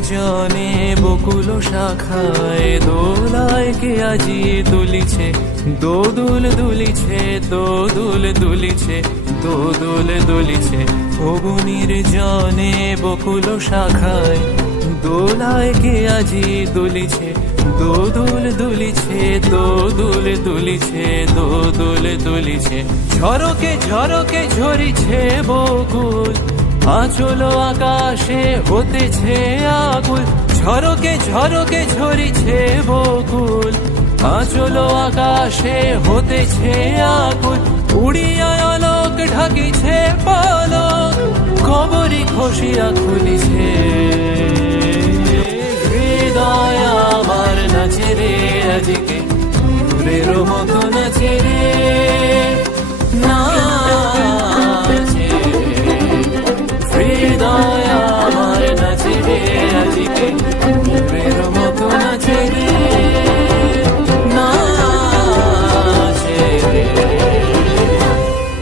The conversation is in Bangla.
নির্জনে বকুল শাখায় দোলায় কে আজি দুলিছে, দোদুল দুলিছে, দোদুল দুলিছে, দোদুল দুলিছে। ওগো নির্জনে বকুল শাখায় দোলায় কে আজি দুলিছে, দোদুল দুলিছে, দোদুল দুলিছে, দোদুল দুলিছে। ঝরকে ঝরকে ঝরিছে বকুল, আঁচল আকাশে হতেছে আকুল। ঝরকে ঝরকে ঝরিছে বকুল, আঁচল আকাশে হতেছে আকুল। উড়িয়া আলোক ঢাকিছে পালক, খবরি খসিয়া খুলিছে